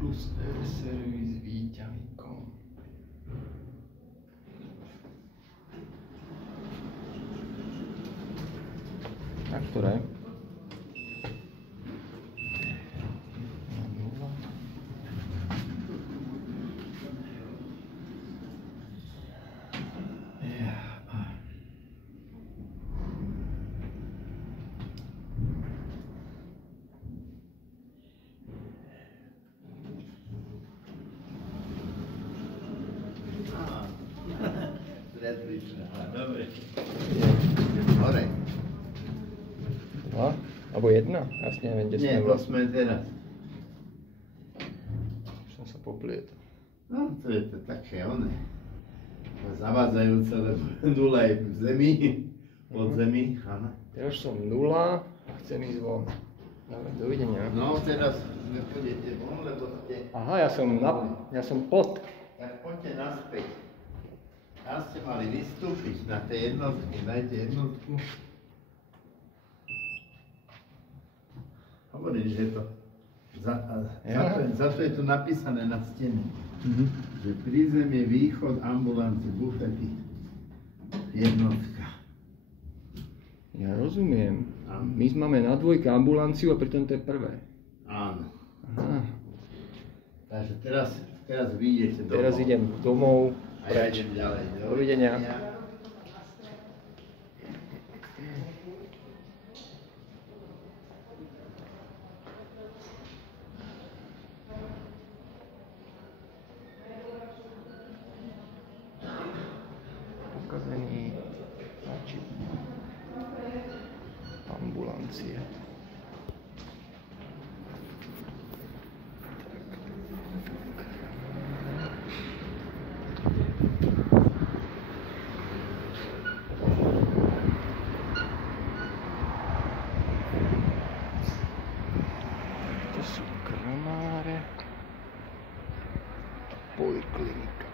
plus Air-Service výťahy.com. Na ktoré? Dobre. Hore. Dva? Alebo jedna? Ja si neviem, kde sme. Nie, to sme teraz. Už som sa poplietol. No, to je to také oné. Zavádzajúce, lebo nula je v zemi, pod zemi, áno. Teraz som nula a chcem ísť von. Dobre, dovidenia. No, teraz nepôjdete von, lebo ste... Aha, ja som pod. Tak poďte naspäť. Tam ste mali vystúpiť na tej jednotke, dajte jednotku. Hovorím, že to... Za to je to napísané na stene. Že prízemie, východ, ambulance, bufety, jednotka. Ja rozumiem. My máme na dvojke ambulanciu a pritom to je prvé. Áno. Aha. Takže teraz vy idete domov. Teraz idem domov, A ja preč. idem ďalej. Dovidenia. Pokazený značík ambulancie. To sú kramáre. Poliklinika.